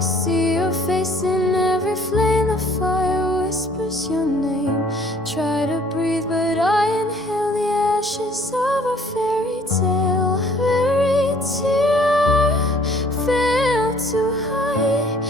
I see your face in every flame. The fire whispers your name. Try to breathe, but I inhale the ashes of a fairy tale. Fairy tear failed to hide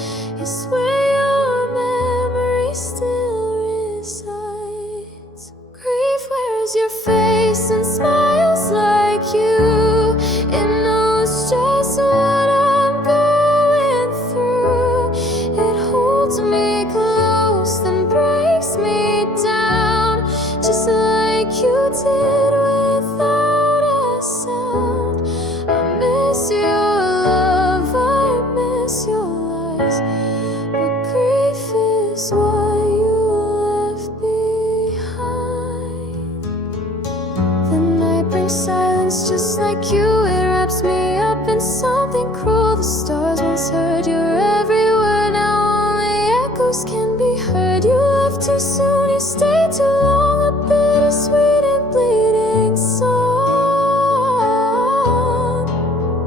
is where your memory still resides. Grief wears your face and smiles like you. It knows just what I'm going through. It holds me close, then breaks me down, just like you did without a sound. I miss your love, I miss your lies, but grief is what you left behind. The night brings silence just like you. It wraps me up in something cruel. The stars once heard your every word, now only echoes can be heard. You left too soon, you stayed too long, a bittersweet and bleeding song.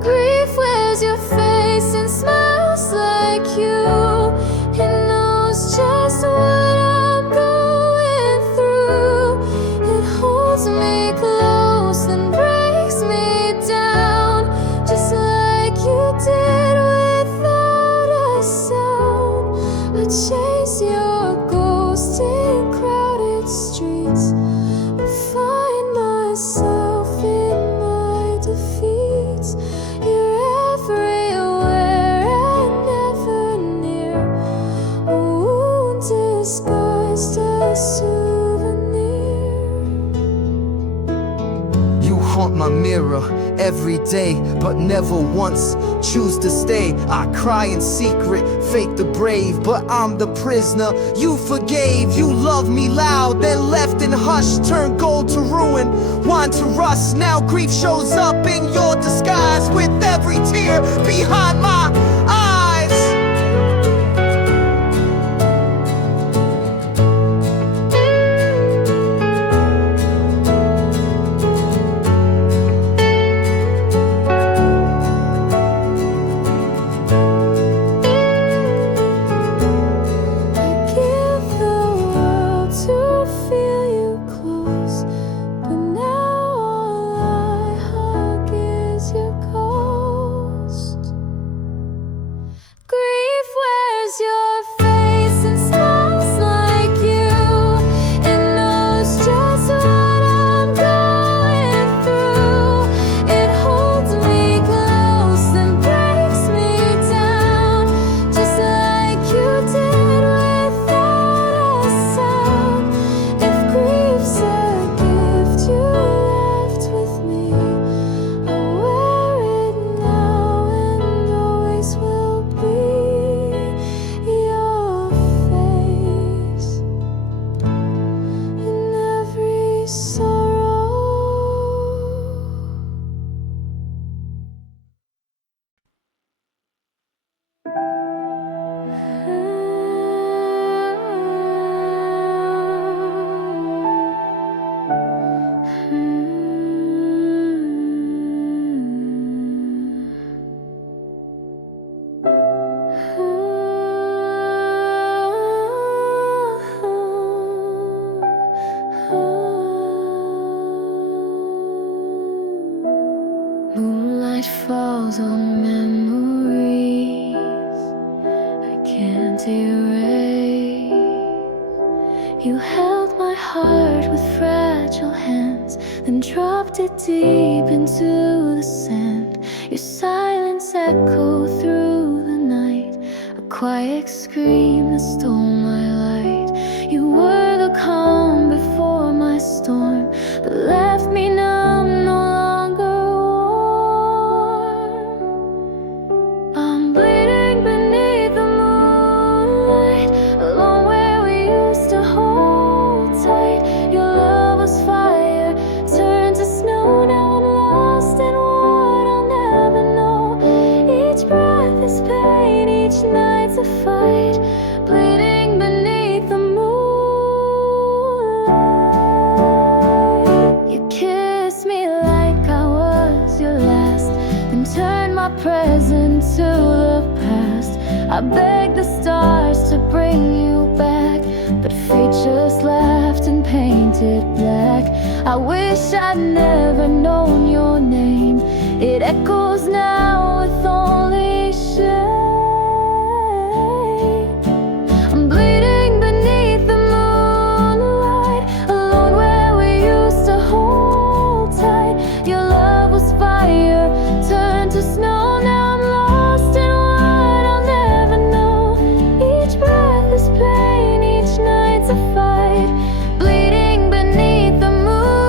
Grief wears your face and smiles like you. It knows just what I'm going through. It holds me close, then breaks me down, just like you did without a sound. I chase your ghost in crowded streets, but find myself in my defeats. You're everywhere and never near, a wound disguised as souvenir. You haunt my mirror every day, but never once choose to stay. I cry in secret, fake the brave, but I'm the prisoner you forgave. You loved me loud, then left in hush, turned gold to ruin, wine to rust. Now grief shows up in your disguise, with every tear behind my eyes. I give the world to feel you close, but now all I hug is your ghost. Grief wears your face and smiles like you. It knows just what I'm going through. It holds me close, then breaks me down, just like you did without a sound. If grief's a gift you left with me, I'll wear it now and always will be your face in every sorrow. Moonlight falls on memories I can't erase. You held my heart with fragile hands, then dropped it deep into the sand. Your silence echoed through the night, a quiet scream that stole my light. You were the calm before my storm, but left me numb, no longer warm. I'm bleeding beneath the moonlight, alone where we used to hold tight. Your love was fire, turned to snow. Now I'm lost in what I'll never know. Each breath is pain, each night's a fight, bleeding beneath the moonlight. You kissed me like I was your last, then turned my present to the past. I beg the stars to bring you back, but fate just laughed and painted black. I wish I'd never known your name. It echoes now with only shame. I'm bleeding beneath the moonlight, alone where we used to hold tight. Your love was fire, turned to snow. Now I'm lost in what I'll never know. Each breath is pain, each night's a fight. Bleeding beneath the moonlight,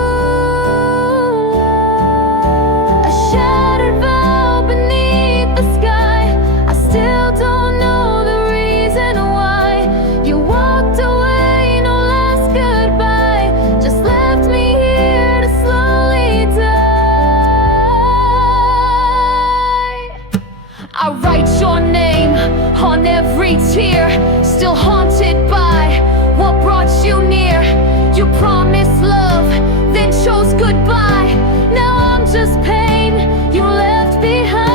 a shattered vow beneath the sky. I still don't know the reason why you walked away, no last goodbye. Just left me here to slowly die. I write your name on every tear, still haunted by what brought you near. You promised love, then chose goodbye. Now I'm just pain you left behind.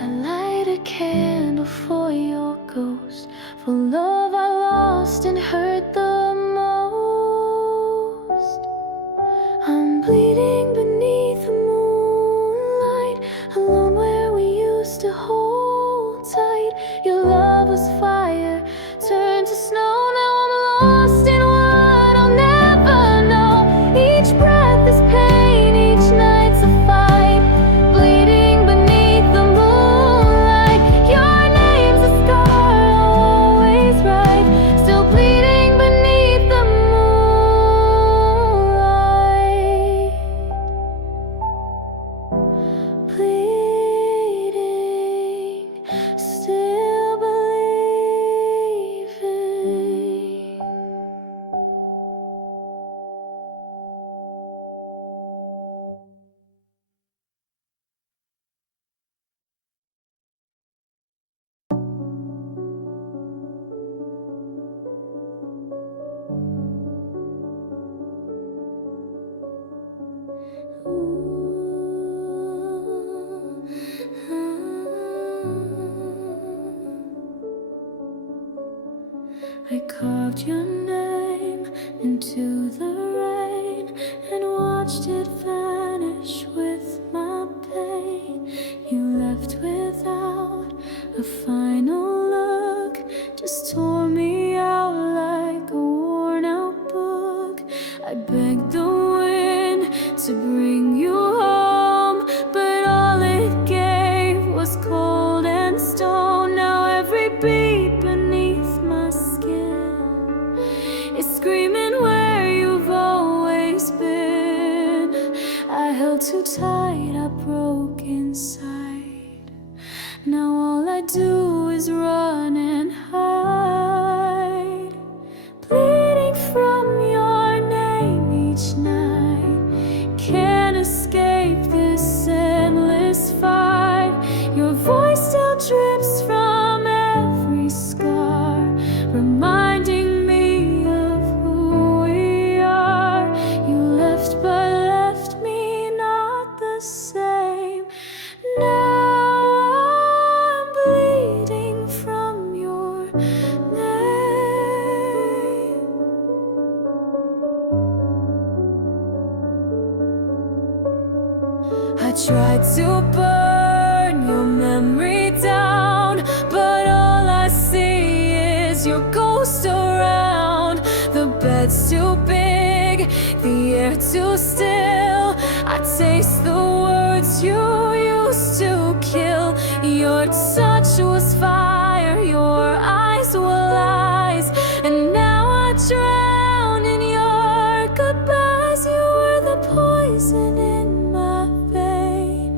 I light a candle for your ghost, for love I lost and hurt the most. I'm bleeding beneath the moonlight, alone where we used to hold tight. Your love was fire, turned to snow. Now I'm lost in what I'll never know. Each breath is pain, each night's a fight. Bleeding beneath the moonlight, your name's a scar I'll always write. Still bleeding beneath the moonlight. Bleeding, still believing. I carved your name into the rain and watched it vanish with my pain. You left without a final look, just tore me out like a worn out book. I begged the wind to bring you home, but all it gave was cold and stone. Now every beat beneath my skin is screaming where you've always been. I held too tight, I broke inside. Now all I do is run and hide. Bleeding from your name each night, can't escape this endless fight. Your voice still drips from every scar, reminding me of who we are. You left but left me not the same. Now I'm bleeding from your name. I tried to burn your memory down, but all I see is your ghost around. The bed's too big, the air too still. I taste the words you used to kill. Your touch was fire, your eyes were lies, and now I drown in your goodbyes. You were the poison in my vein.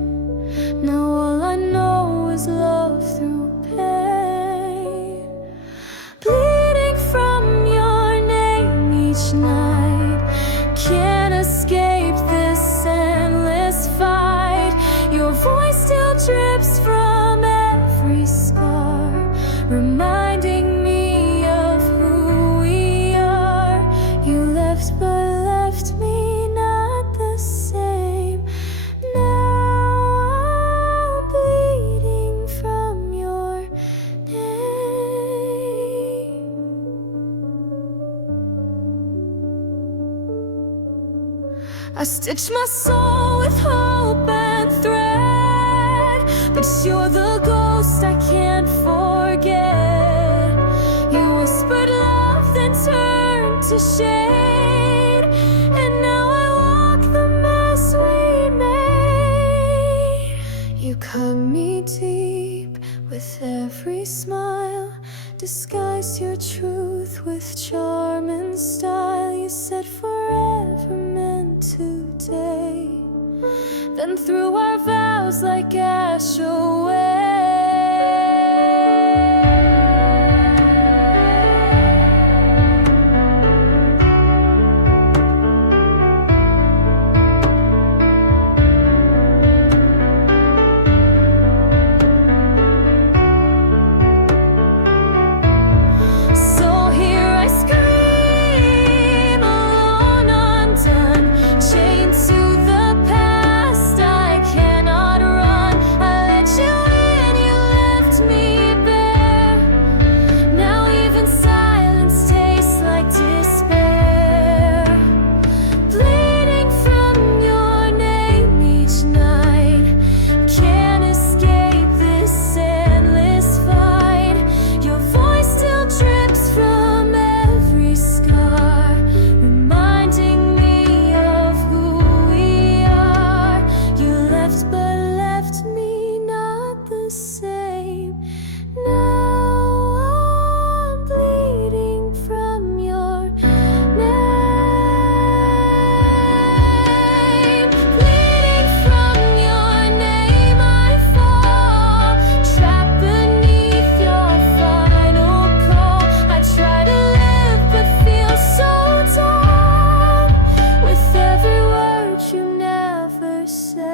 Now all I know is love through pain. Bleeding from your name each night, can't escape this endless fight. Your voice still drips from every scar, reminding me of who we are. You left but left me not the same. Now I'm bleeding from your name. I stitch my soul with hope and thread, but you're the ghost I can't forget. You whispered love, then turned to shade, and now I walk the mess we made. You cut me deep with every smile, disguise your truth with charm and style. You said forever meant today, then threw our vows like ash away. So here I scream, alone, undone, chained to the past. I cannot run. I let you in, you left me bare. Now even silence tastes like despair. Bleeding from your name each night, can't escape this endless fight. Your voice still drips from every scar, reminding me of who we are. You left but left me not the same. Now I'm bleeding from your name. Bleeding from your name, I fall, trapped beneath your final call. I try to live but feel so torn with every word you never said.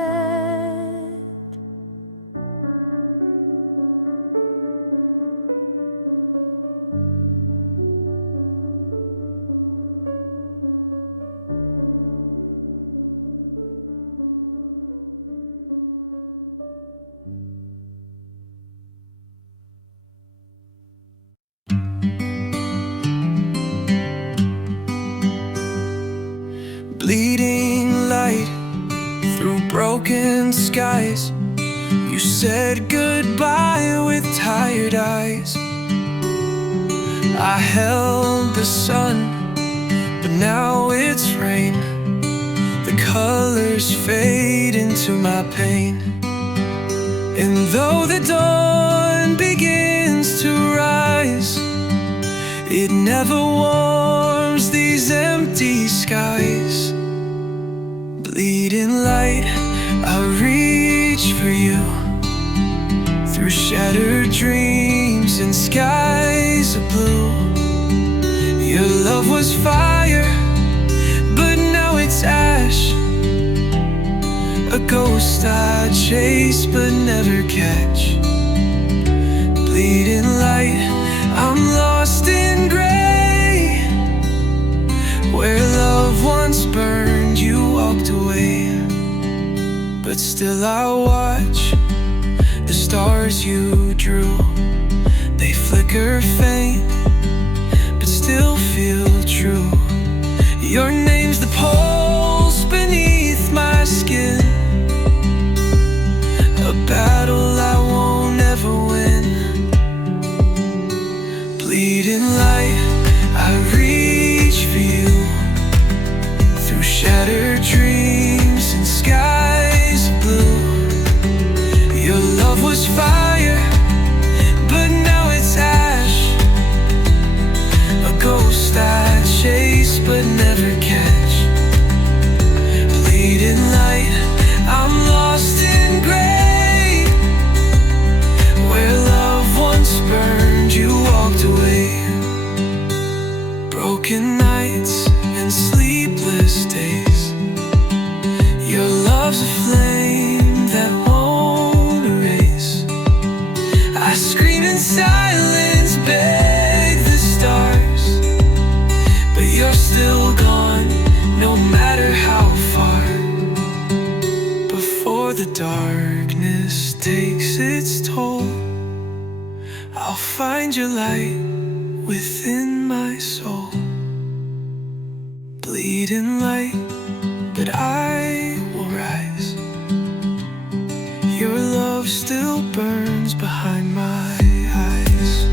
Bleeding light through broken skies. You said goodbye with tired eyes. I held the sun, but now it's rain. The colors fade into my pain. And though the dawn begins to rise, it never warms these empty skies. Bleeding light, I reach for you through shattered dreams and skies of blue. Your love was fire, but now it's ash. A ghost I chase but never catch. Bleeding light, I'm lost in gray. Where love once burned, you walked away. But still I watch the stars you drew. They flicker faint, but still feel true. Your name's the pulse beneath my skin, a battle I won't ever win. Bleeding light, I reach for you through shattered dreams and skies of blue. Your love was fire, but now it's ash. A ghost I chase but never catch. Bleeding light, I'm lost in gray. Where love once burned, you walked away. Broken nights and sleepless days. Your love's a flame that won't erase. I scream in silence darkness takes its toll, I'll find your light within my soul. Bleeding light, but I will rise. Your love still burns behind my eyes.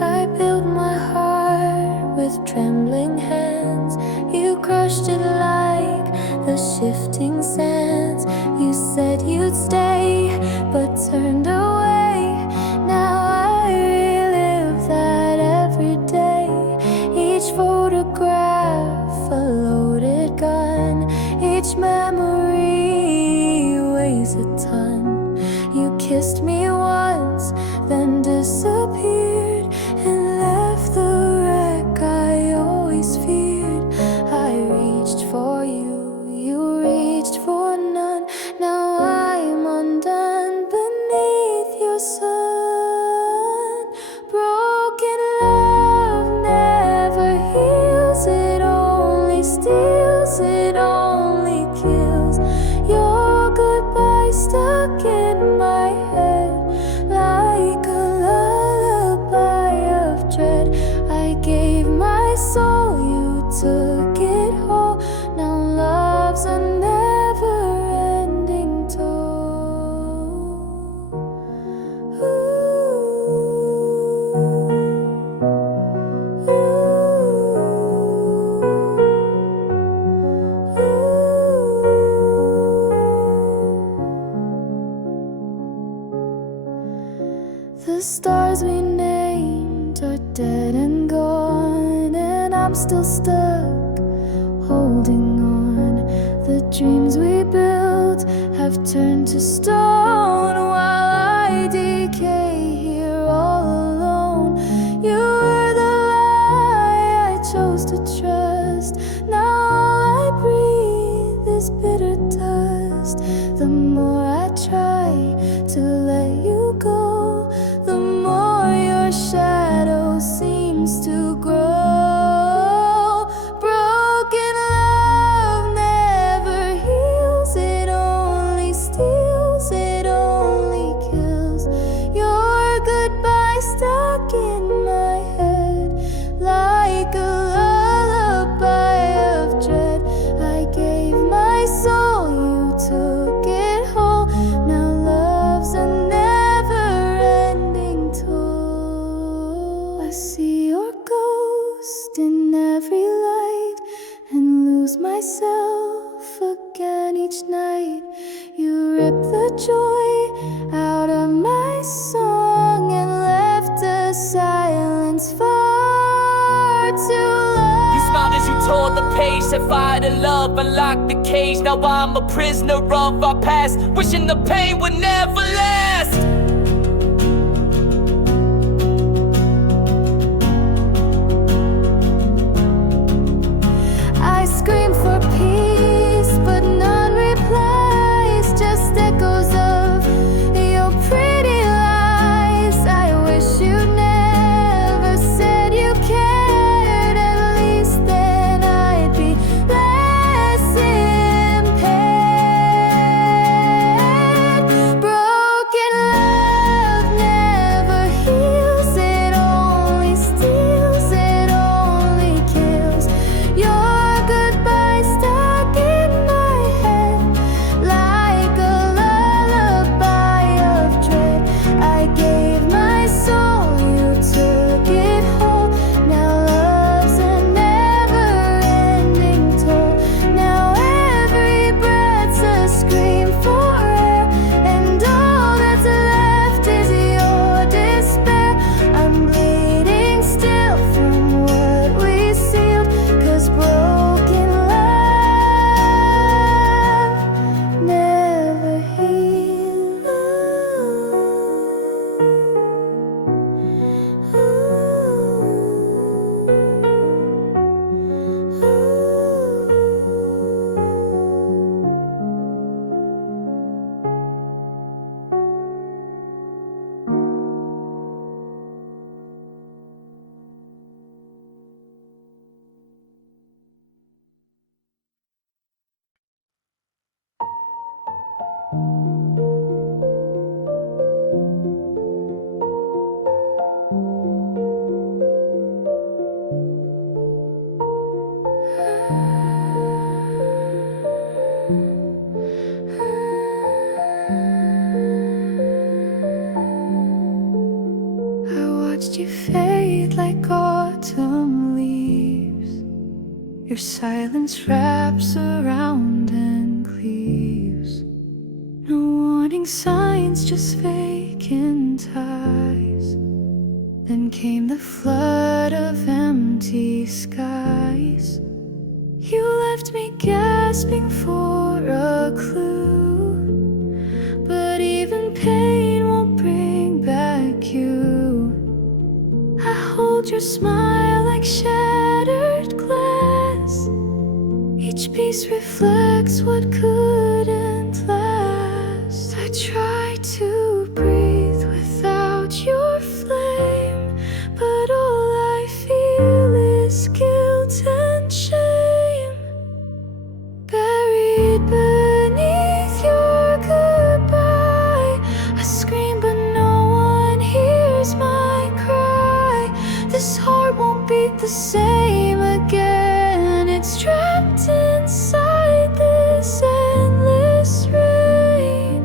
I built my heart with trembling hands. You crushed it like the shifting sands. You said you'd stay, but turned away. Now I relive that every day. Each photograph, a loaded gun. Each memory weighs a ton. You kissed me once, then disappeared, and left the wreck I always feared. I reached for you, you reached for none. Now I'm undone beneath your sun. Broken love never heals, it only steals, it only kills. Your goodbye stuck in my head like a lullaby of dread. I gave my soul, you took it whole. Now love's a never-ending toll. The stars we named are dead and gone, and I'm still stuck holding on. The dreams we built have turned to stone while I decay here all alone. You were the lie I chose to trust. Now all I breathe is bitter dust. The more I try to let you go, the more your shadow seems to grow. Broken love never heals, it only steals, it only kills. Your goodbye stuck in my head like a lullaby of dread. I gave my soul, you took it whole. Now love's a never-ending toll. I see your ghost in every light and lose myself again each night. You ripped the joy out of my song and left the silence far too long. You smiled as you tore the page, set fire to love, unlocked the cage. Now I'm a prisoner of our past, wishing the pain would never last. I scream for peace, but none replies, just echoes of your pretty lies. I wish you never said you cared, at least then I'd be less impaired. Broken love watched you fade like autumn leaves. Your silence wraps around and cleaves. No warning signs, just vacant eyes. Then came the flood of empty skies. You left me gasping for a clue, but even pain won't bring back you. I hold your smile like shattered glass. Each piece reflects what couldn't last. I try to breathe without your flame, but all I feel is guilt and shame. Buried beneath your goodbye, I scream but no one hears my cry. This heart won't beat the same again. It's trapped inside this endless rain.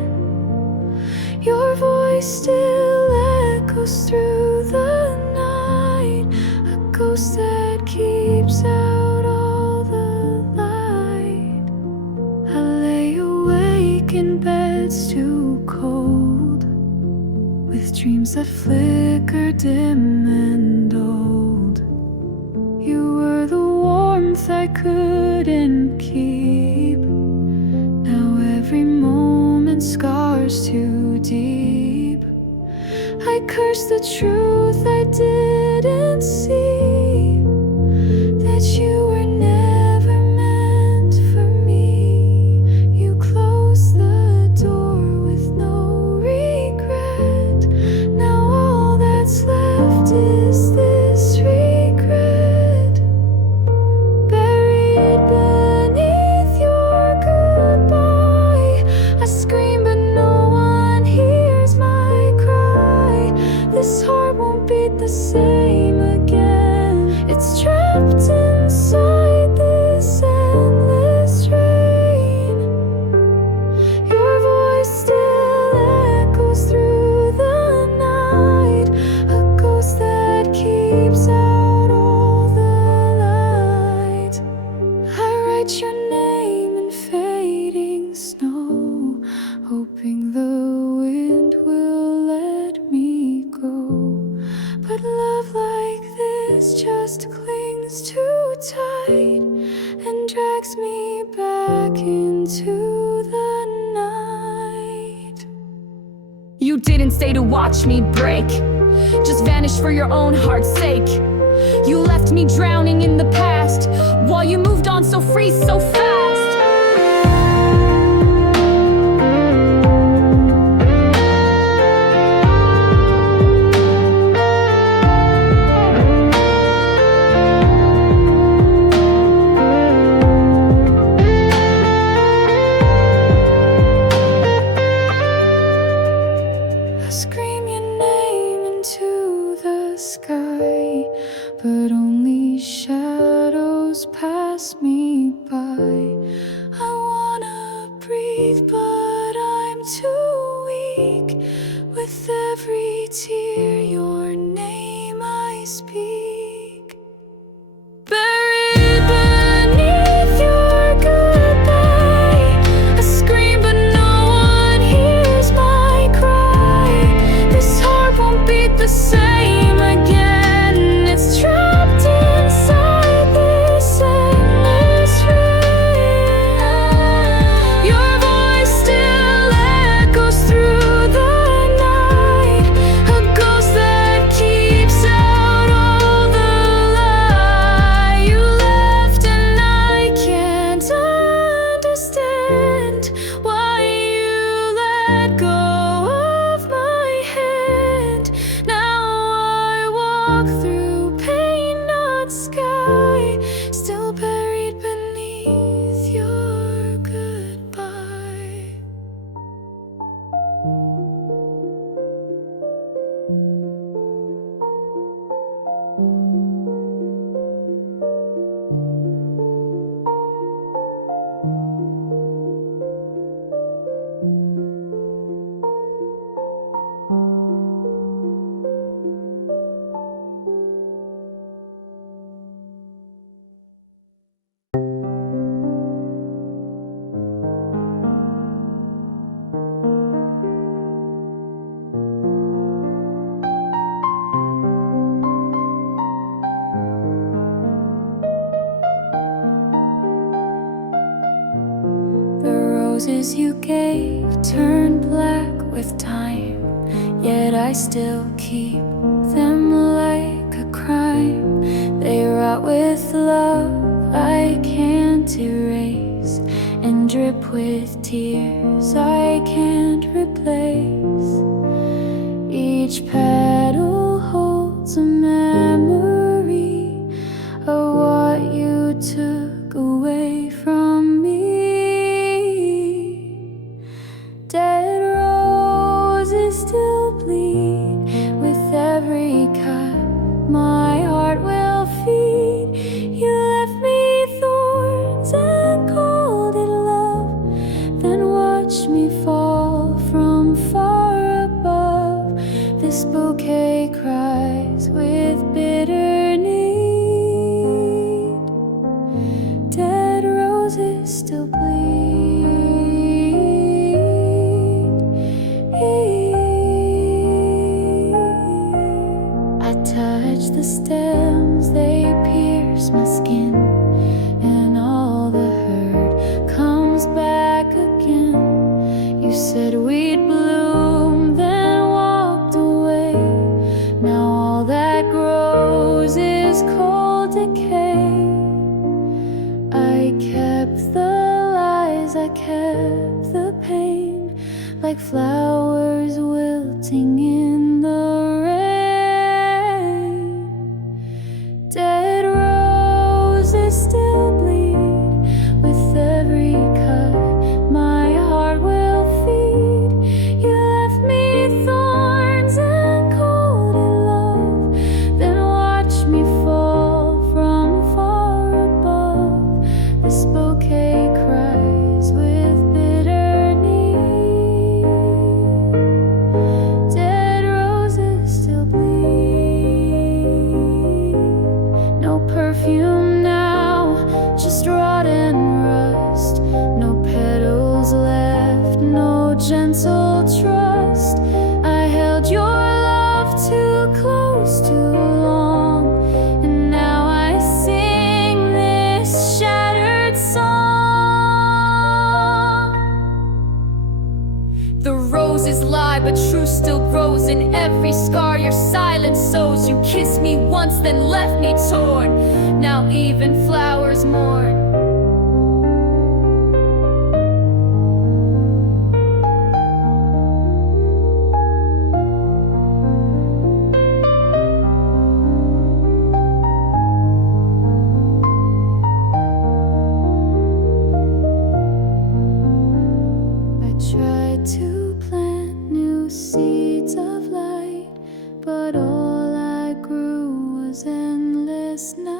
Your voice still echoes through the night, a ghost that keeps out all the light. I lay awake in beds too cold, with dreams that flicker dim and old. You were the warmth I couldn't keep. Now every moment scars too deep. I curse the truth I didn't see, that you were never meant for me. You closed the door with no regret. Now all that's left is this regret. Buried beneath your goodbye, I scream but no one hears my cry. This heart won't beat the same again. It's trapped inside this endless rain. Your voice still echoes through the night, a ghost that keeps out all the light. I write your name in fading snow, hoping the wind will let me go. But love like this just clings too tight and drags me back into the night. You didn't stay to watch me break, just vanished for your own heart's sake. You left me drowning in the past, while you moved on so free, so fast. I scream your name into the sky, but only shadows pass me by. I wanna breathe, but I'm too weak. With every tear, your name I speak. Buried beneath your goodbye, I scream but no one hears my cry. This heart won't beat the same again. It's trapped inside this endless rain. Your voice still echoes through the night, a ghost that keeps out all the light. You left and I can't understand why you let go of my hand. Now I walk through pain, not sky, still buried beneath your goodbye. roses you gave turned black with time, yet I still keep them like a crime. They rot with love I can't erase, and drip with tears I can't replace. Each petal holds a memory of what you took away from me. Dead roses still bleed with every cut my heart will feed. You left me thorns and called it love, then watched me fall from far above. This bouquet cries with bitter need. Dead roses still bleed. I touch the stems, they pierce my skin, and all the hurt comes back again. You said we'd bloom, then walked away. Now all that grows is cold decay. I kept the lies, I kept the pain, like flowers wilting in the rain. Dead roses still bleed with every cut my heart will feed. You left me thorns and called it love, then watched me fall from far above. This bouquet cries with bitter need. Dead roses still bleed. No perfume now, just rot and rust. No petals left, no gentle trust. I held your love too close too long, and now I sing this shattered song. The roses lie, but truth still grows in every scar your silence sows. You kissed me once, then left me torn. Now even flowers mourn. I tried to plant new seeds of light, but all I grew was endless night.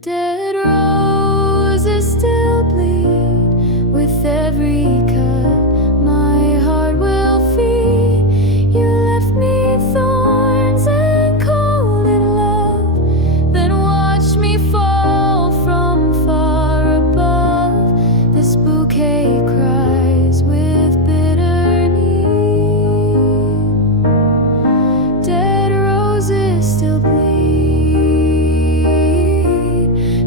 Dead roses still bleed with every cut my heart will feed. You left me thorns and called it love, then watched me fall from far above. This bouquet cries with bitter need. Dead roses still bleed.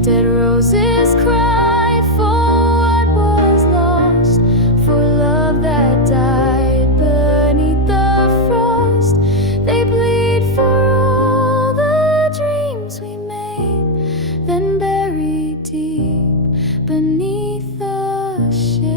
Dead roses cry for what was lost, for love that died beneath the frost. They bleed for all the dreams we made, then buried deep beneath the shade.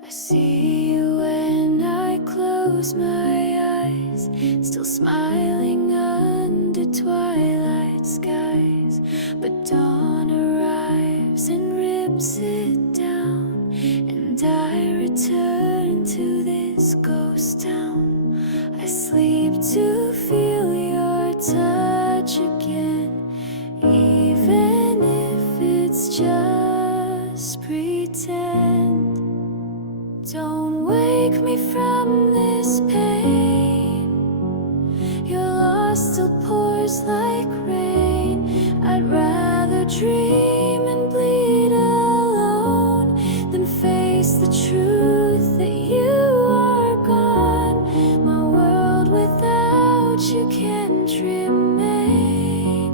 I see you when I close my eyes, still smiling under twilight skies. But dawn arrives and rips it down, and I return to this ghost town. I sleep to feel just pretend. Don't wake me from this pain. Your loss still pours like rain. I'd rather dream and bleed alone than face the truth that you are gone. My world without you can't remain.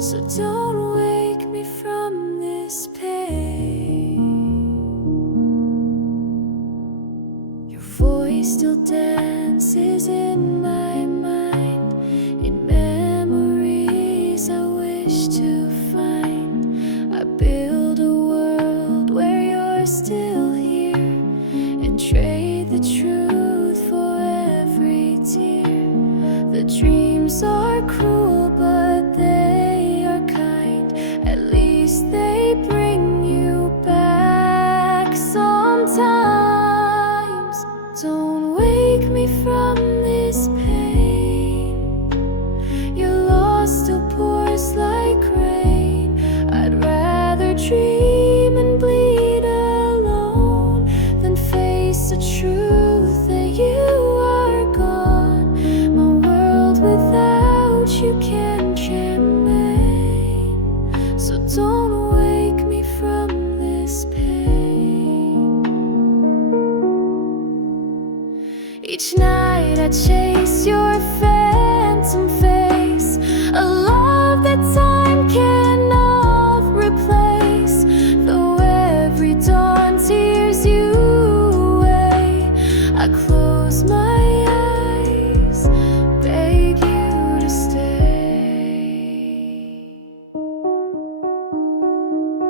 So don't wake me from this pain. Your voice still dances in my mind, in memories I wish to find. I build a world where you're still here, and trade the truth for every tear. The dreams are cruel, but they are kind. At least they bring you back sometimes. Don't wake me from this pain. Your loss still pours like rain. I'd rather dream and bleed alone than face the truth that you are gone. My world without you can't remain. So don't wake me from this pain. Each night I chase your phantom face, a love that time cannot replace. Though every dawn tears you away, I close my eyes, beg you to stay.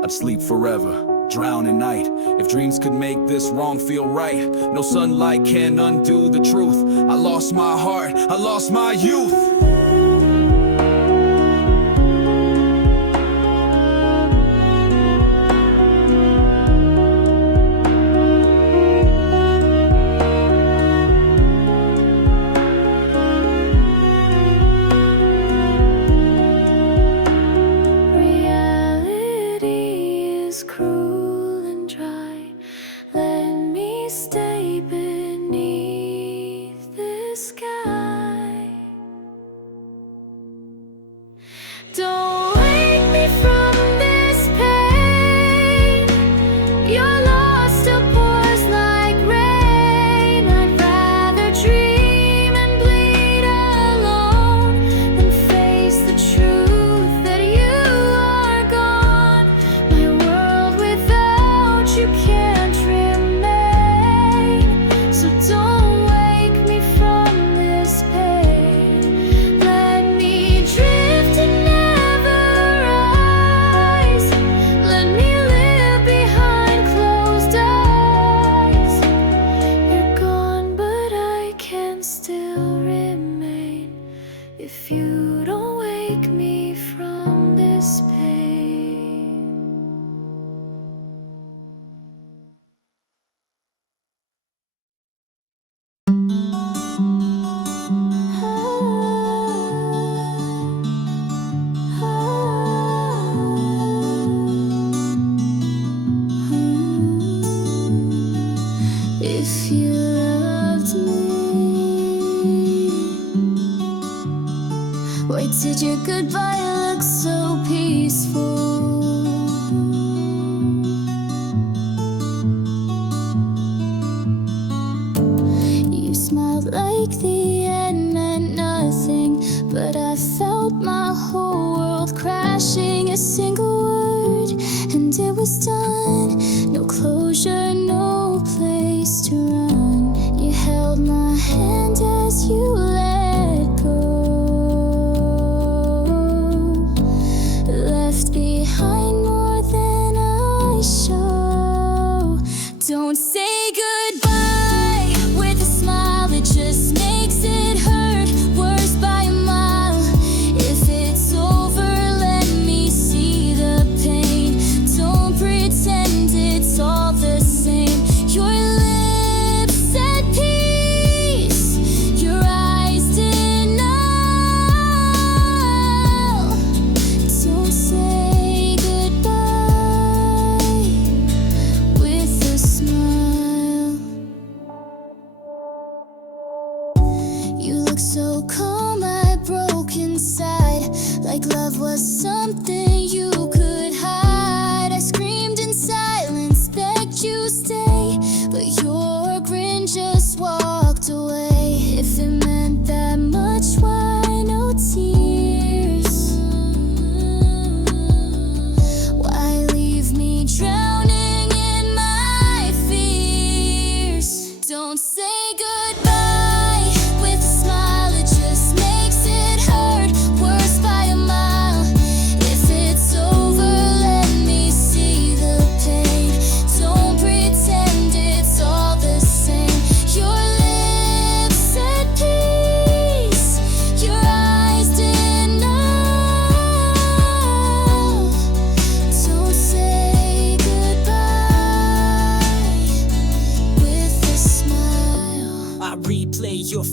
I'd sleep forever, drown in night. If dreams could make this wrong feel right, no sunlight can undo the truth. I lost my heart, I lost my youth. Reality is cruel and dry. Let me stay beneath this sky. Don't wake me from this pain. Your loss still pours like rain. I'd rather dream and bleed alone than face the truth that you are gone. My world without you can't remain. So don't wake me from this pain. Let me drift and never rise. Let me live behind closed eyes. You're gone, but I can still remain. If you don't wake me from this pain. If you loved me, why did your goodbye look so peaceful? You smiled like the end meant nothing, but I felt my whole world crashing. A single word and it was done. No closure, no place to run. You held my hand as you let go, left behind more than I show. Don't say goodbye with a smile, it just makes it hurt worse by a mile. If it's over, let me see the pain. Don't pretend it's all the same. Your lips at peace, your eyes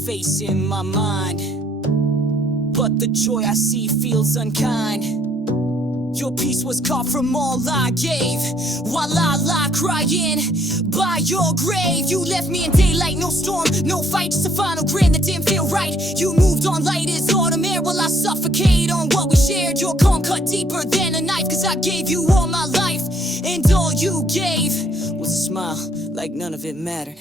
face in my mind, but the joy I see feels unkind. Your peace was caught from all I gave, while I lie crying by your grave. You left me in daylight, no storm, no fight, just a final grin that didn't feel right. You moved on light as autumn air while I suffocate on what we shared. Your calm cut deeper than a knife, cause I gave you all my life, and all you gave was a smile, like none of it mattered.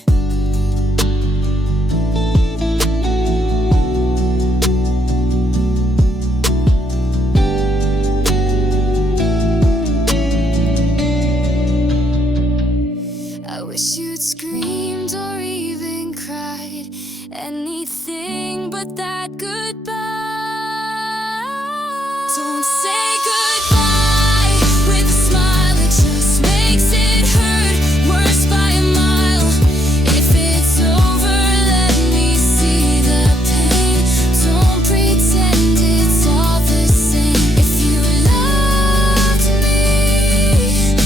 Wish you'd screamed or even cried, anything but that goodbye. Don't say goodbye with a smile, it just makes it hurt worse by a mile. If it's over, let me see the pain. Don't pretend it's all the same. If you loved me,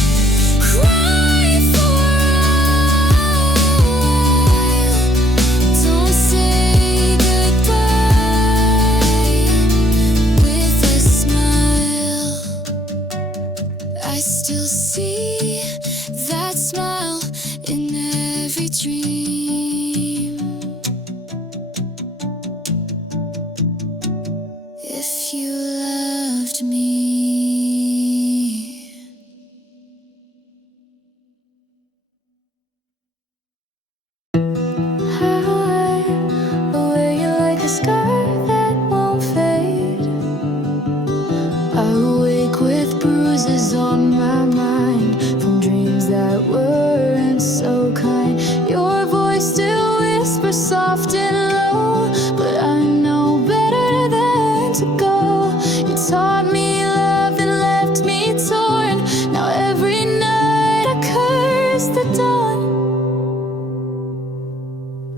cry for don't say goodbye with a smile. I still see that smile in every dream. If you loved me. I wear you like a scar that won't fade. I wake with bruises on my mind from dreams that weren't so kind. Your voice still whispers soft and low, but I know better than to go. You taught me love and left me torn. Now every night I curse the dawn.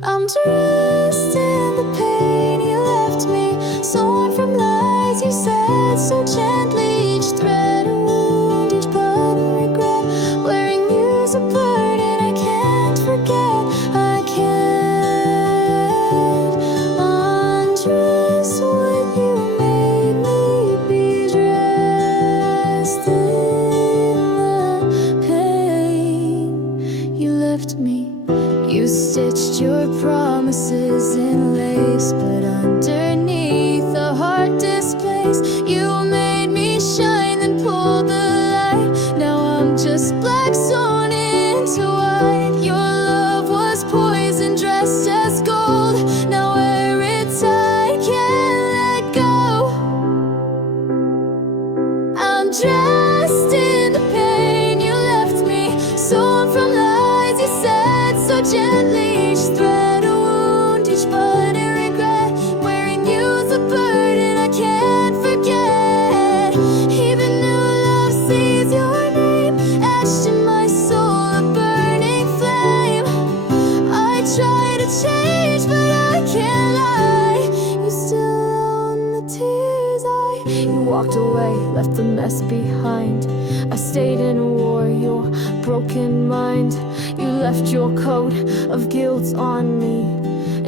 I'm dressed in the pain you left me, sewn from lies you said so gently. Each thread a wound, each button regret. Wearing you's a burden I can't forget. I can't undress what you made me be, dressed in the pain you left me. You stitched your promises in lace, but underneath the heart displays. You made me shine and pulled the light. Now I'm just black sewn into white. Your love was poison dressed as gold. Now wear it tight, can't let go. I'm dressed in the pain you left me, sewn from lies you said so gently. Each thread a wound, each button regret. Wearing you's a burden I can't forget. Even new love sees your name etched in my soul, a burning flame. I try to change, but I can't lie. You still own the tears You walked away, left the mess behind. I stayed and wore your broken mind. You left your coat of guilt on me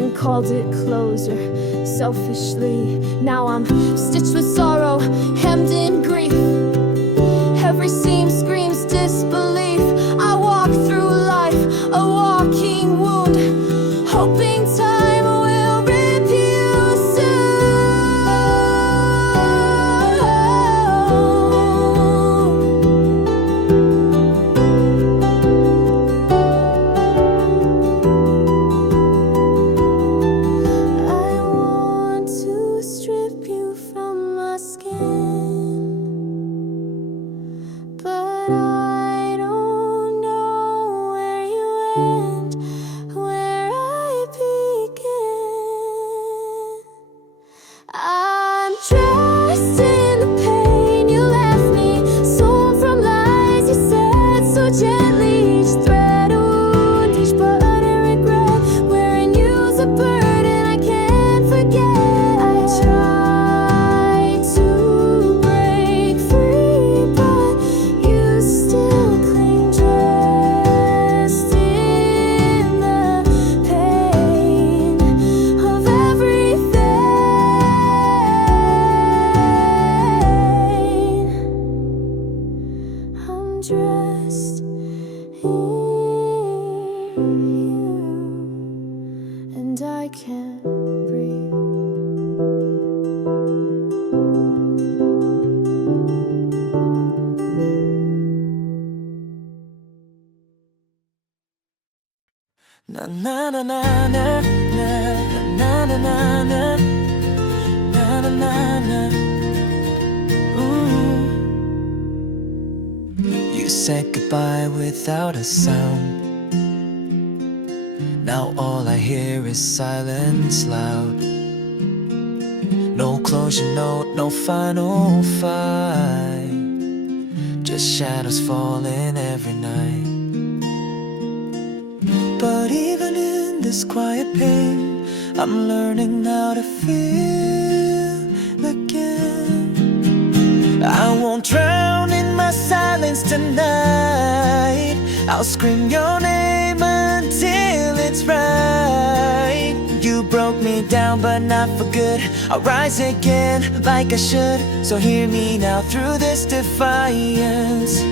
and called it closure selfishly. Now I'm stitched with sorrow, hemmed in grief. Every seam screams disbelief. I walk through life, a walking wound, hoping time will rip you soon. I want to strip you from my skin, but I don't know where you end, where I begin. Na na na na na na na na na na na na na na. Ooh. You said goodbye without a sound. Now all I hear is silence loud. No closure note, no final fight. Just shadows falling every night. But even in this quiet pain, I'm learning how to feel again. I won't drown in my silence tonight. I'll scream your name until it's right. You broke me down but not for good. I'll rise again like I should. So hear me now through this defiance.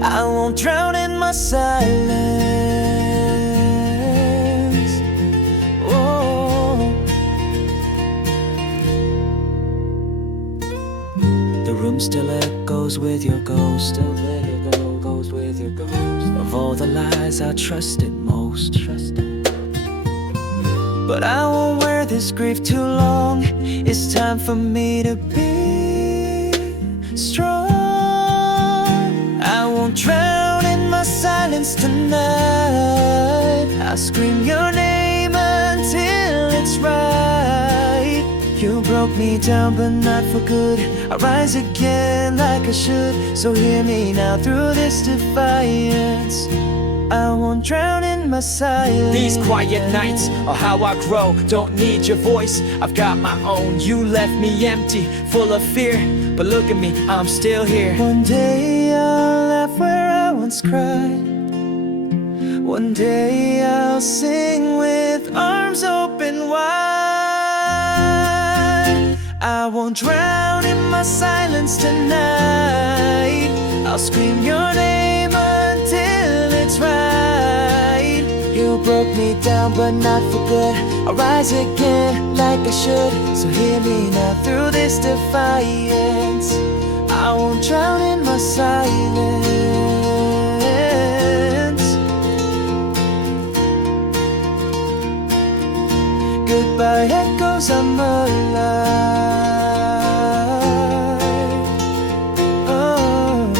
I won't drown in my silence. Oh. The room still echoes with your ghost. Still there you go, goes with your ghost. Of all the lies I trusted most. But I won't wear this grief too long. It's time for me to be strong. I won't drown in my silence tonight. I'll scream your name until it's right. You broke me down but not for good. I'll rise again like I should. So hear me now through this defiance. I won't drown in my silence. These quiet nights are how I grow. Don't need your voice, I've got my own. You left me empty, full of fear, but look at me, I'm still here. One day I'll laugh where I once cried. One day I'll sing with arms open wide. I won't drown in my silence tonight. I'll scream your name until it's right. You broke me down but not for good. I'll rise again like I should. So hear me now through this defiance. I won't drown in my silence. Goodbye echoes, I'm alive. Oh.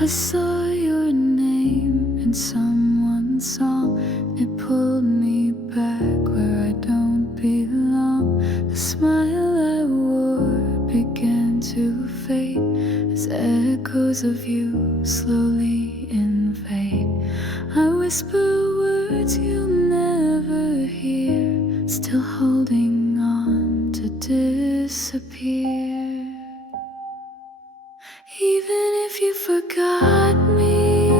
I saw your name in someone's song. It pulled me back where I don't belong. The smile I wore began to fade as echoes of you slowly invade. I whisper words you'll never hear, still holding on to disappear. Even if you forgot me,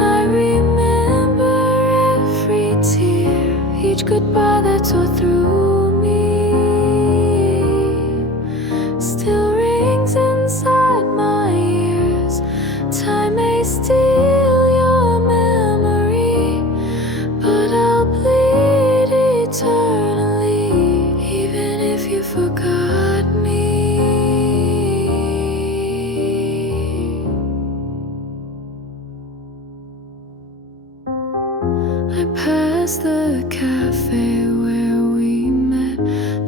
I remember every tear, each goodbye that tore through me. Still rings inside my ears. Time may steal your memory, but I'll bleed eternally. Even if you forgot me. I passed the cafe where we met.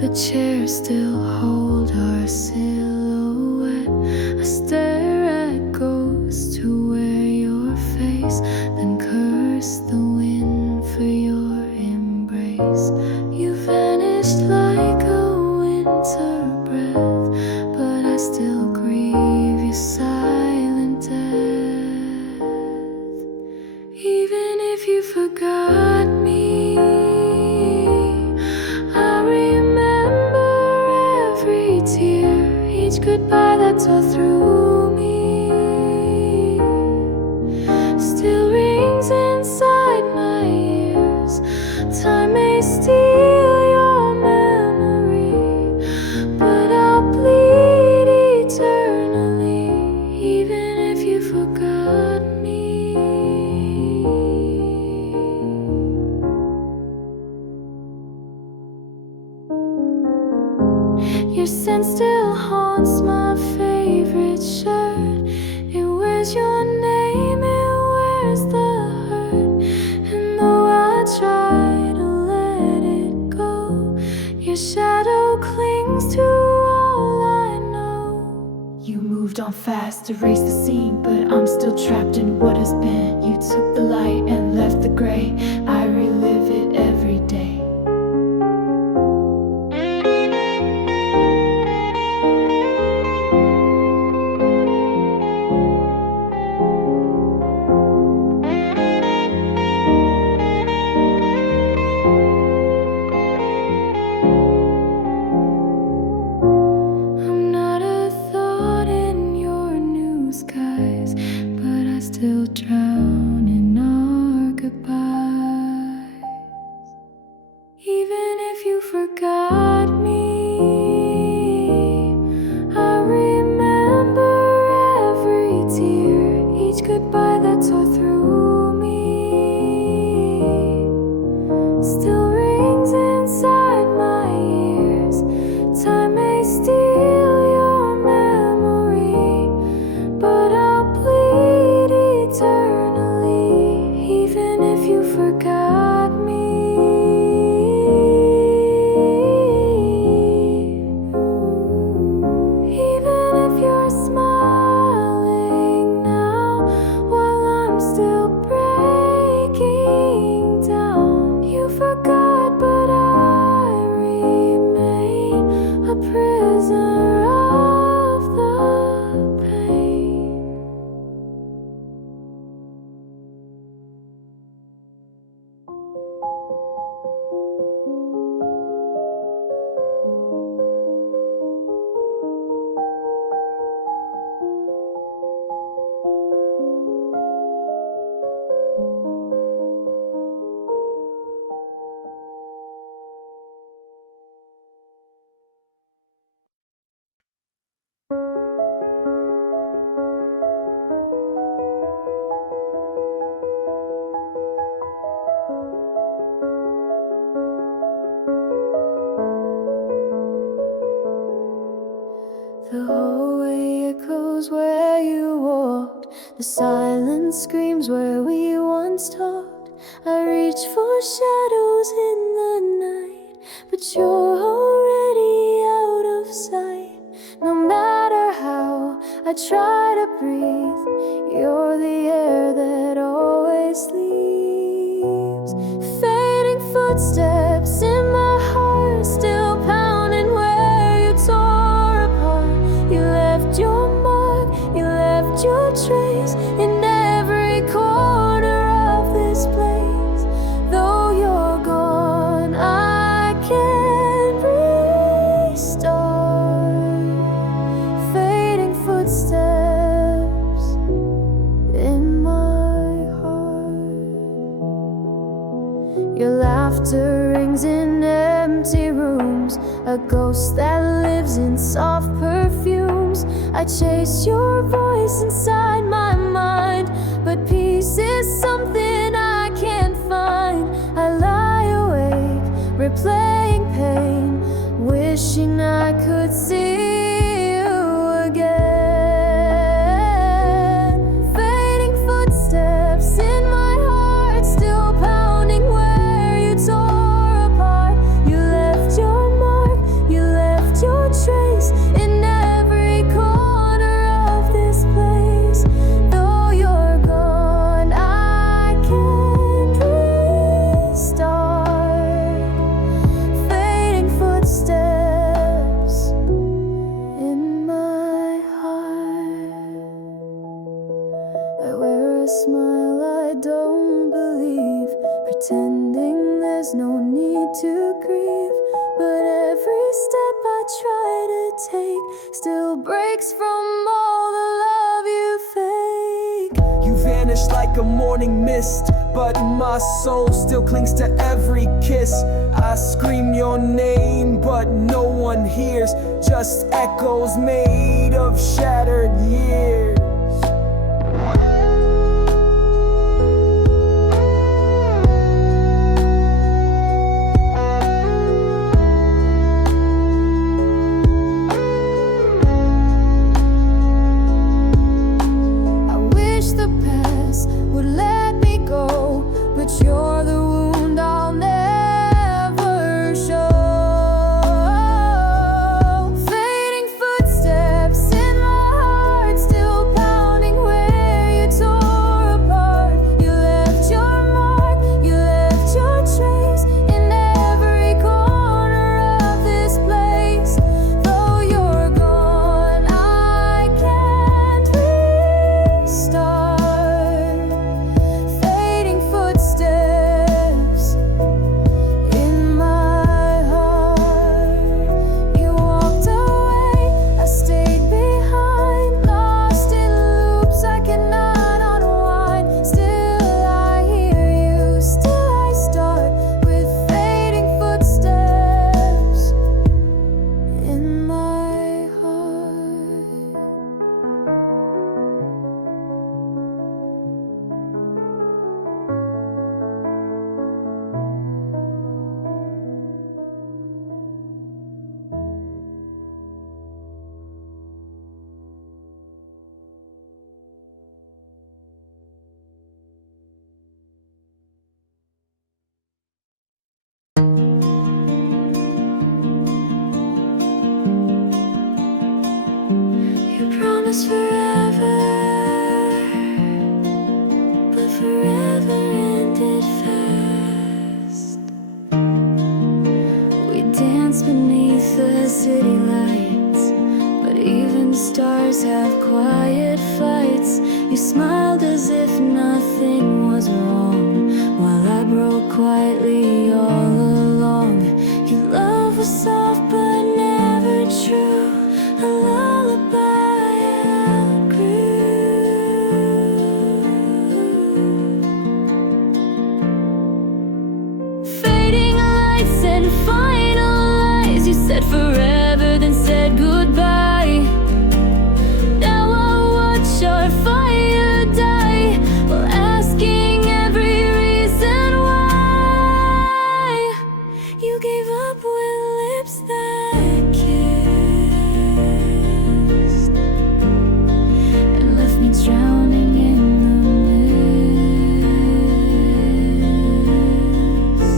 The chairs still hold our silhouette. I stare at ghosts to wear your face, then curse the wind for your embrace. You vanished like a winter breath, but I still grieve your silent death. Even if you forgot me, I remember every tear, each goodbye that tore through me. Still rings inside my ears. Time may steal your memory, Your scent still haunts my favorite shirt. It wears your name, it wears the hurt. And though I try to let it go, your shadow clings to all I know. You moved on fast, erased the scene, but I'm still trapped in what has been. You took the light and left the gray. I relive it every day. I'm not a thought in your new skies, but I still drown in our goodbyes. Even if you forgot me, I remember every tear, each goodbye that tore through me. Still rings inside my ears. Time may steal your memory, but I'll bleed eternally, even if you forgot me. Even if you're smiling now, while I'm still breaking down. You forgot, but I remain a prisoner of the pain. The hallway echoes where you walked. The silence screams where we once talked. I reach for shadows in the night, but you're already out of sight. No matter how I try to breathe, you're the air that always sleeps. Fading footsteps in my heart, still pounding where you tore apart. You left your mark, you left your trace in every corner of this place. Though you're gone, I can restart. Fading footsteps in my heart. Your laughter rings in empty rooms, a ghost that lives in soft perfumes. I chase your voice inside my mind, but peace is something I can't find. I lie awake, replaying pain, wishing I could see you again. Fading footsteps in my heart, still pounding where you tore apart. You left your mark, you left your trace in every corner of this place. Though you're gone, I can restart. Fading footsteps in my heart. I wear a smile I don't believe, pretending there's no need to grieve. But every step I try to take still breaks from all the love you fake. You vanished like a morning mist, but my soul still clings to every kiss. I scream your name, but no one hears, just echoes made of shattered years. beneath the city lights, but even stars have quiet fights. You smiled as if nothing was wrong, while I broke quietly all along. Your love was soft but never true, a lullaby outgrew. Fading lights and final lies, you said forever then said goodbye. Now I watch our fire die, while asking every reason why. You gave up with lips that kissed, and left me drowning in the mist.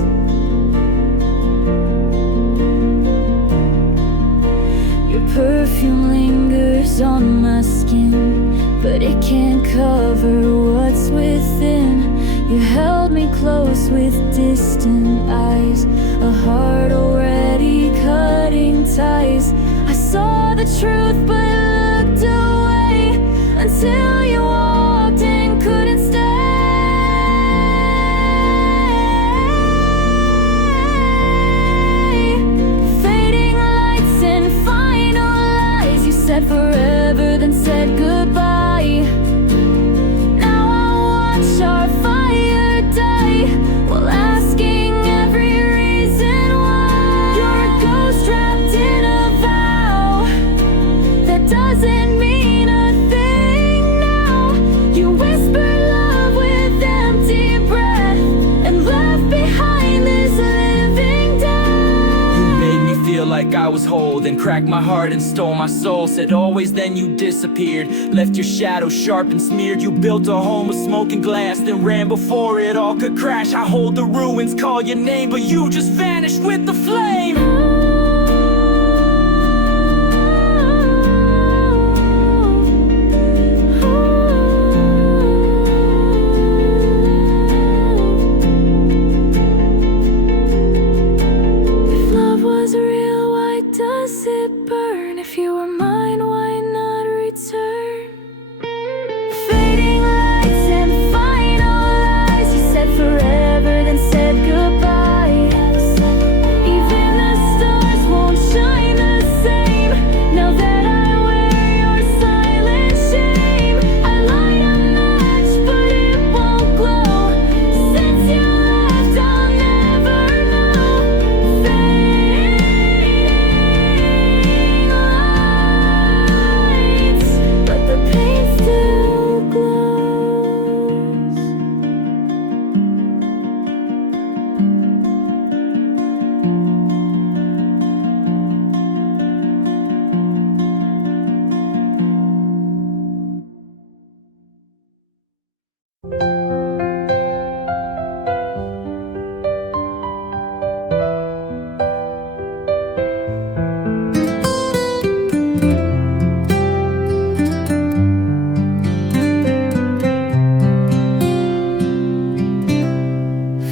Your perfume lingers on my skin, but it can't cover what's within. You held me close with distant eyes, a heart already cutting ties. I saw the truth but looked away, until you walked and couldn't stay. Fading lights and final lies, you said forever then said goodbye. Now I watch our fire die, while asking every reason why. You're a ghost trapped in a vow that doesn't mean a thing now. You whisper love with empty breath, and left behind this living death. You made me feel like I was whole, then cracked my heart and stole my soul. Said always, then you disappeared, left your shadow sharp and smeared. You built a home of smoking glass, then ran before it all could crash. I hold the ruins, call your name, but you just vanished with the flame. If love was real, why does it burn? If you were mine, why not return? Fading lights and final lies, you said forever then said goodbye. Even the stars won't shine the same, now that I wear your silent shame. I light a match but it won't glow, since you left I'll never know. Fading lights, but the pain still glows.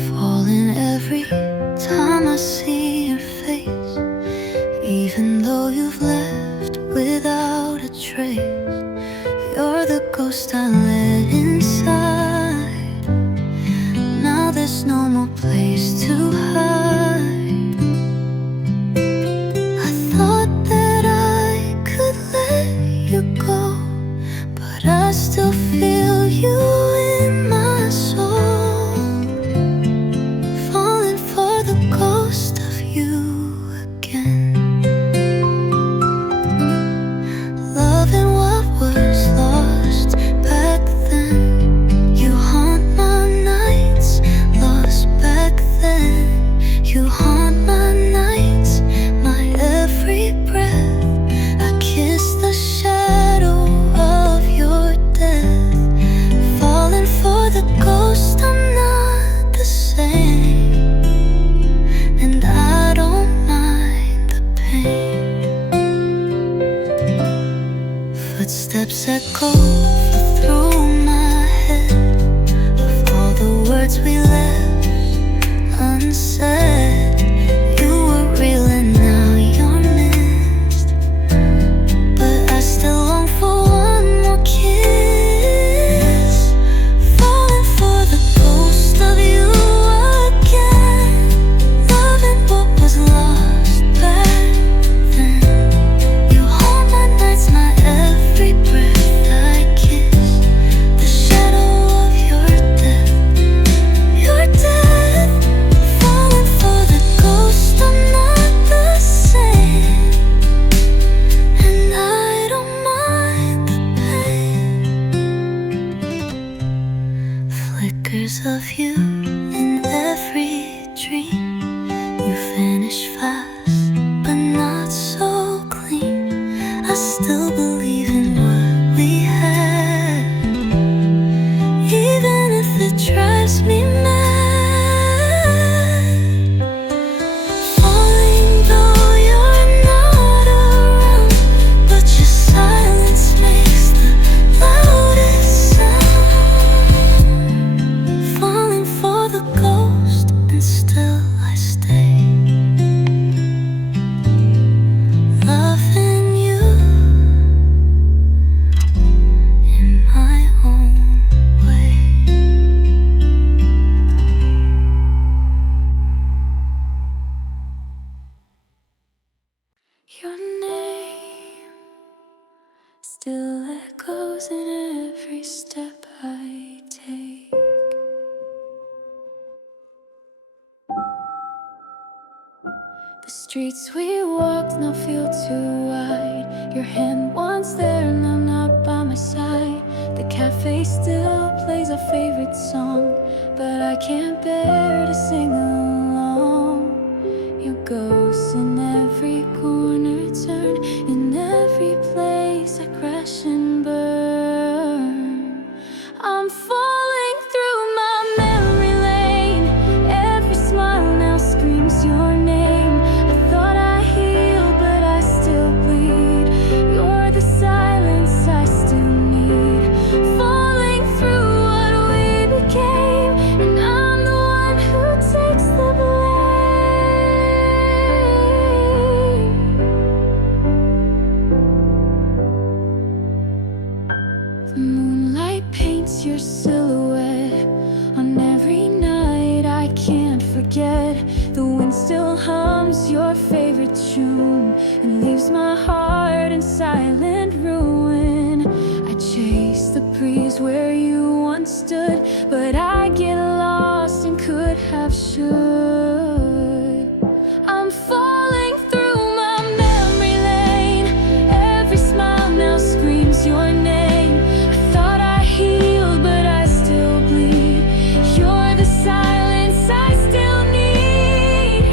Falling every time I see your face, even though you've left without a trace. You're the ghost I let inside. Now there's no more place to hide. I thought that I could let you go, but I still feel you in my soul, falling for the ghost of you again. Loving what was lost back then. You haunt my nights, lost back then. You haunt my nights, my every breath. I kiss the shadow of your death, falling for the ghost. I'm not the same, and I don't mind the pain. Footsteps echo through my head, of all the words we left unsaid. You were real and now The streets we walked now feel too wide. Your hand once there, now not by my side. The cafe still plays our favorite song, but I can't bear to sing along. Your ghost in every corner turn, in every place I crash and burn. I'm falling through my memory lane. Every smile now screams your name. I thought I healed, but I still bleed. You're the silence I still need. Falling through what we became, and I'm the one who takes the blame. The moonlight paints your silhouette on every night I can't forget. The wind still hums your favorite tune and leaves my heart in silent ruin. I chase the breeze where you once stood, but I get lost and could have should. I'm falling through my memory lane. Every smile now screams your name. I thought I healed, but I still bleed. You're the silence I still need.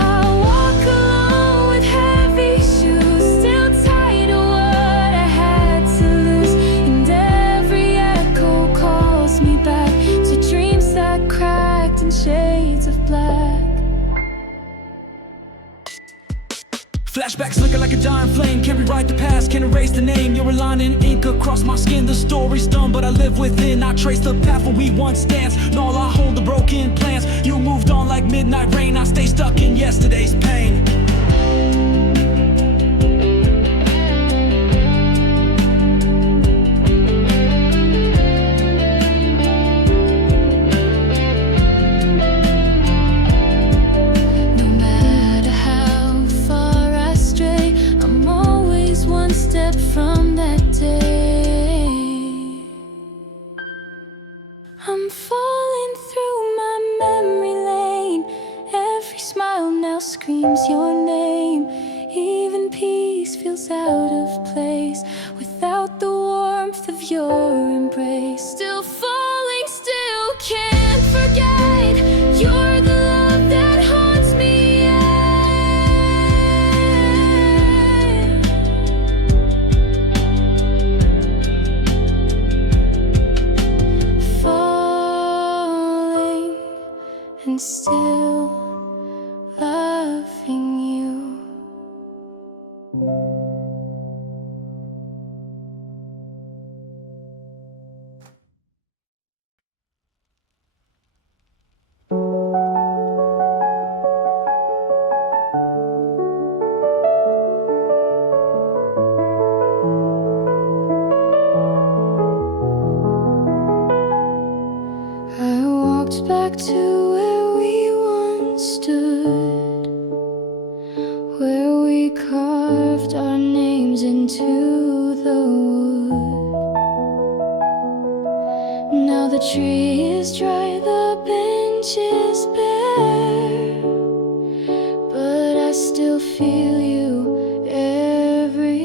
I walk alone with heavy shoes, still tied to what I had to lose. And every echo calls me back to dreams that cracked in shades of black. Flashbacks flicker like a dying flame. Can't rewrite the past, can't erase the name. You're a line in ink across my skin. The story's done, but I live within. I trace the path where we once danced, and all I hold the broken plans. You moved on like midnight rain. I stay stuck in yesterday's pain. No matter how far I stray, I'm always one step from that day. I'm falling through my memory lane. Every smile now screams your name. Even peace feels out of place without the warmth of your embrace. Still falling, still can't forget. You're the love that haunts me yet. Falling and still loving you. I walked back to where we once stood, where we carved our names into the wood. Now the tree is dry, the bench is bare, but I still feel you everywhere.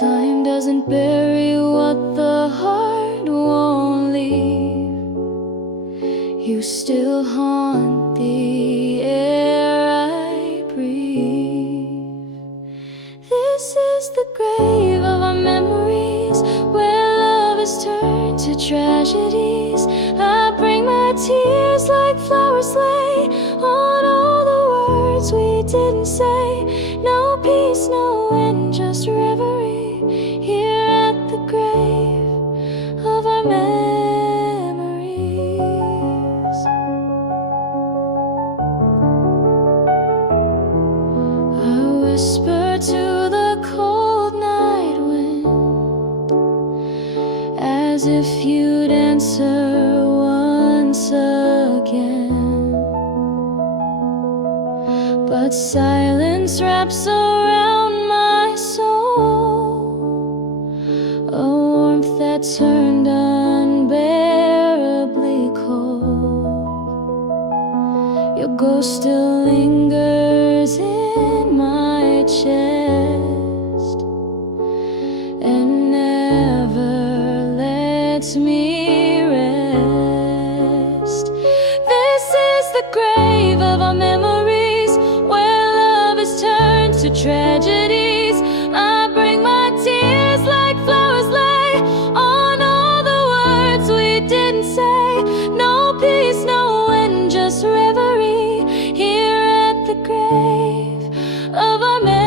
Time doesn't bury what the heart won't leave. You still haunt the air I breathe. This is the grave of our memories, where love has turned to tragedies. I bring my tears like flowers lay on all the words we didn't say. No peace, no end, just reverie here at the grave of our memories. I whisper to the cold night wind, as if you'd answer once again. But silence wraps around my soul, a warmth that turned unbearably cold. ghost still lingers in my chest and never lets me rest. This is the grave of our memories, where love has turned to tragedies. I bring my tears like flowers lay on all the words we didn't say. No peace, no end, just reverie here at the grave of our memories.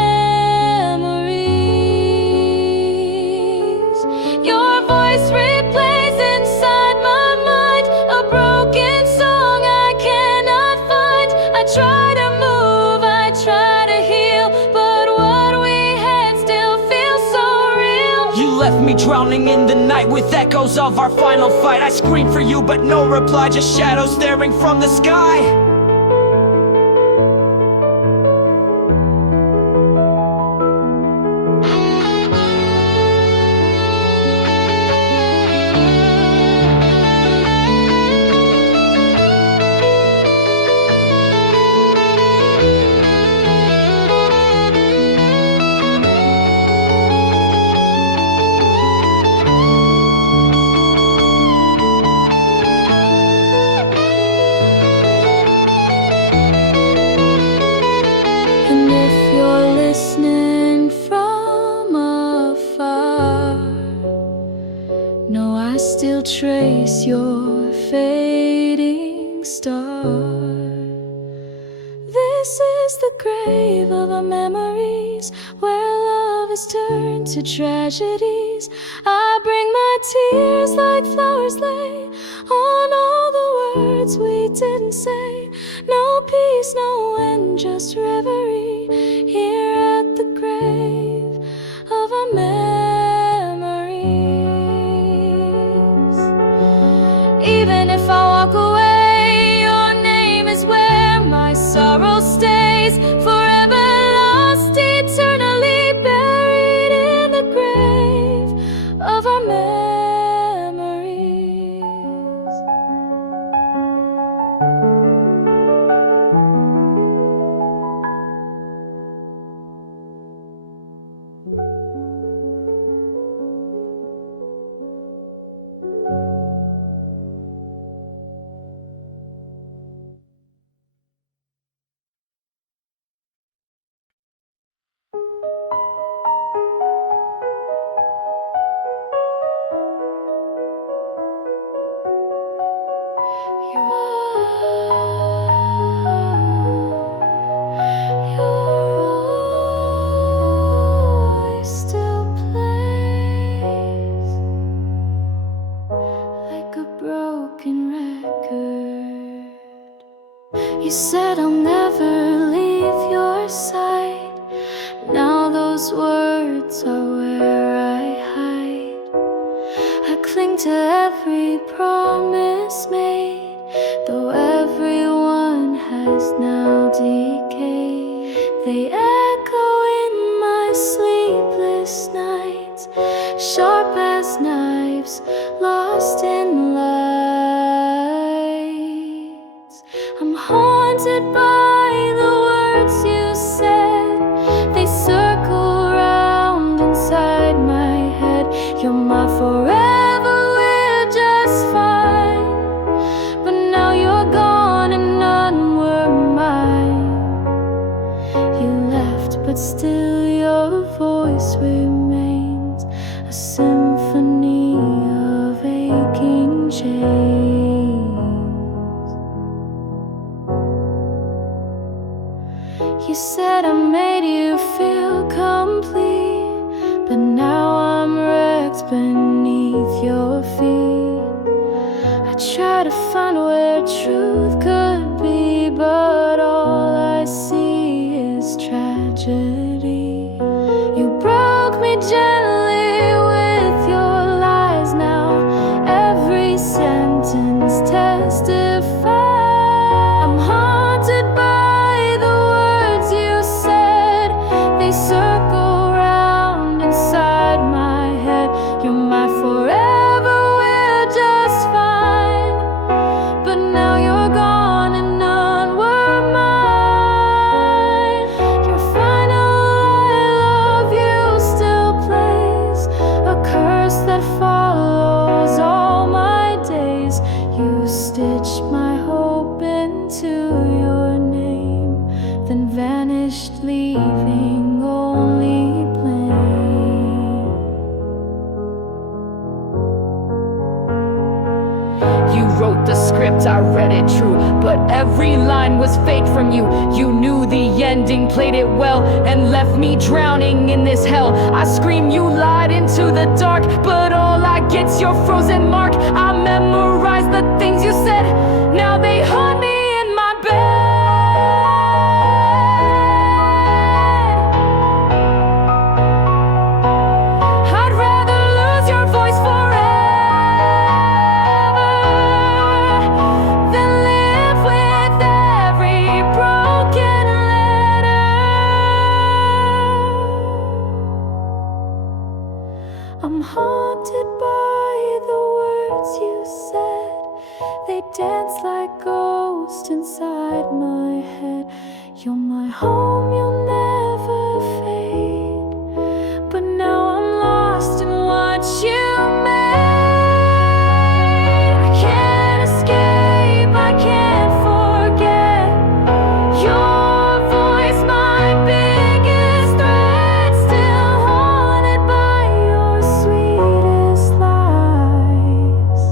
Your voice replays inside my mind, a broken song I cannot find. I try to move, I try to heal, but what we had still feels so real. You left me drowning in the night with echoes of our final fight. I screamed for you but no reply, just shadows staring from the sky. And if you're listening from afar, know I still trace your fading star. This is the grave of our memories, where love has turned to tragedies. I bring my tears like flowers lay on all the words we didn't say. No peace, no end, just reverie here at the grave of our memories. Even if I walk away, your name is where my sorrow stays, forever lost, eternally buried in the grave of our memories. Your voice still plays like a broken record. You said I'll never leave your side. Now those words are where I hide. I cling to every promise made, though everyone has now decayed. They echo in my sleepless nights, sharp as knives, lost in lights. I'm haunted by the words you said. They circle round inside my head. You're my forever, we're just fine. But now you're gone and none were mine. You left, but still your voice remains, a symphony of aching chains. You said I made you feel complete, but now I'm wrecked beneath your feet. I try to find where truth could be, but all I see is tragedy. You broke me gently with your lies. Now every sentence testifies. I'm haunted by the words you said. They circle round inside my head. You're my forever, we're just fine. But now you're Every line was fake from you. You knew the ending, played it well, and left me drowning in this hell. I scream you lied into the dark, but all I get's your frozen mark. I memorized the things you said, now they haunt me in my bed. I'd rather lose your voice forever than live with every broken letter. I'm haunted by the words you said. They dance like ghosts inside my head. You're my home, you'll never fade. But now I'm lost in what you made. I can't escape, I can't forget your voice, my biggest threat. Still haunted by your sweetest lies.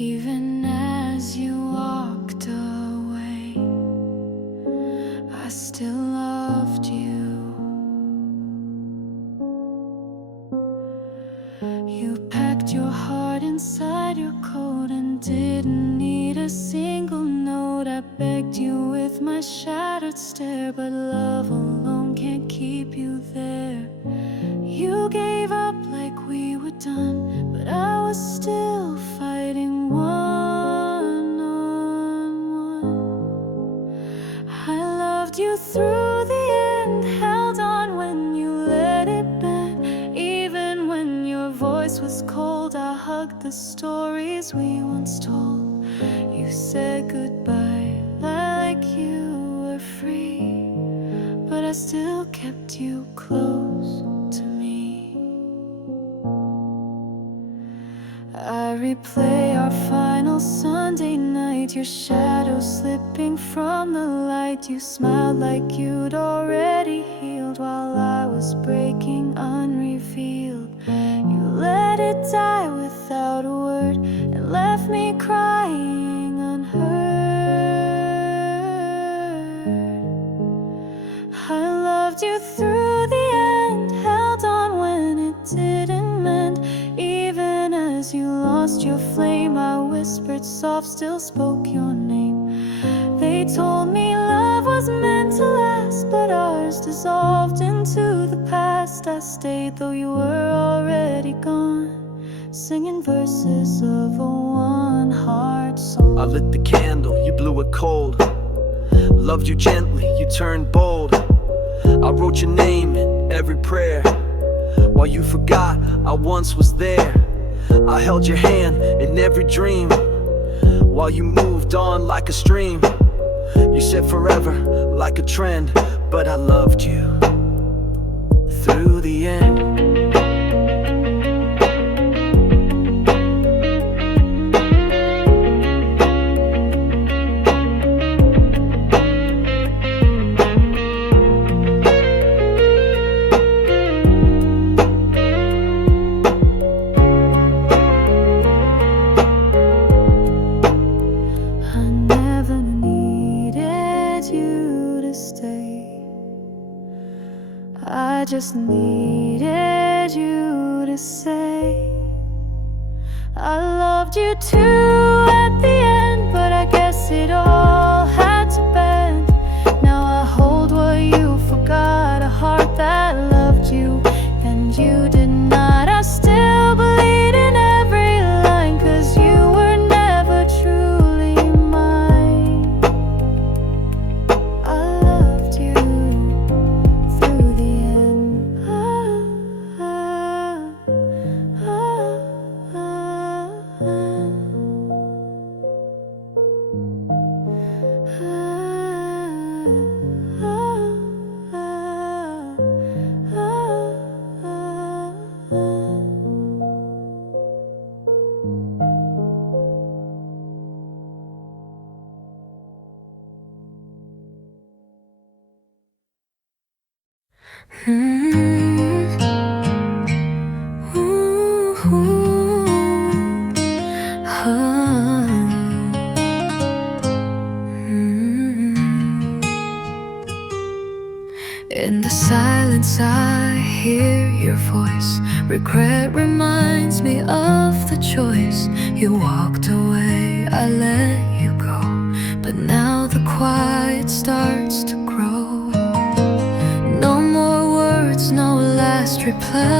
Even as you walked away, I still loved you. You packed your heart inside your coat and didn't need a single note. I begged you with my shattered stare, but love alone can't keep you there. You gave up like we were done, but I was still fighting one on one. I loved you through the end, held on when you let it bend. Even when your voice was cold, I hugged the stories we once told. You said goodbye like you were free, but I still kept you close to me. I replay our final Sunday night, your shadow slipping from the light. You smiled like you'd already healed while I was breaking unrevealed. You let it die without a word and left me crying unheard. I loved you through the end, held on when it didn't mend. Even as you lost your flame, I whispered soft, still spoke your name. They told me love was meant to last, but ours dissolved into the past. I stayed though you were already gone, singing verses of a one-heart song. I lit the candle, you blew it cold. Loved you gently, you turned bold. I wrote your name in every prayer. While you forgot, I once was there. I held your hand in every dream. While you moved on like a stream. You said forever like a trend, but I loved you through the end. I just needed you to say I loved you too at the end, but I guess it all had to bend. Now I hold what you forgot, a heart that loved you and you did not. I still bleed in every line, 'cause you were never truly mine. I loved you through the end. In the silence I hear your voice. Regret reminds me of the choice. You walked away, I let you go, but now the quiet starts to grow. No more words, no last reply,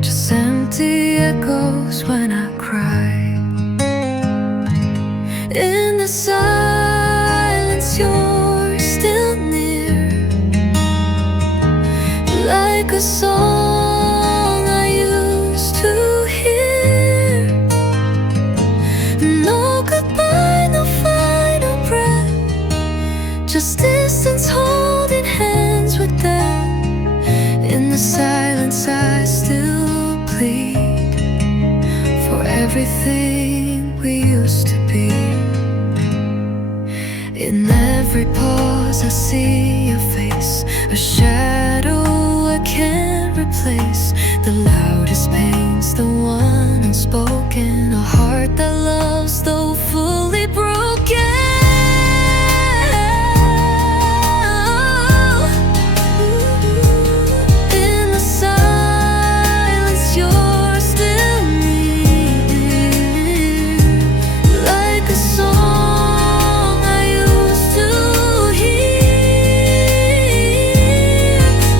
just empty echoes when I cry. In the silence you're still near, like a song I used to hear. No goodbye, no final breath, just distance holding hands with them. In the silence I still plead for everything we used to be. In every pause I see your face, a shadow I can't replace. The loudest pain's the one unspoken, a heart that loves though fully broken. In the silence you're still near, like a song I used to hear.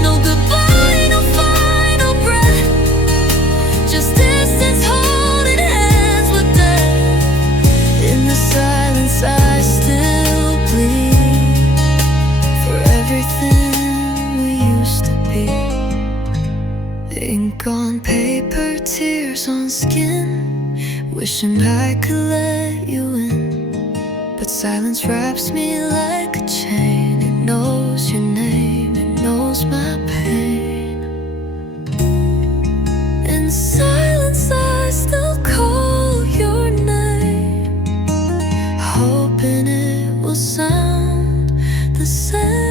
No goodbye, no final breath, just distance holding hands with death. In the silence I still bleed for everything we used to be. Ink on paper, tears on skin, wishing I could let you in, but silence wraps me like a chain. It knows your name, it knows my pain. In silence I still call your name, hoping it will sound the same.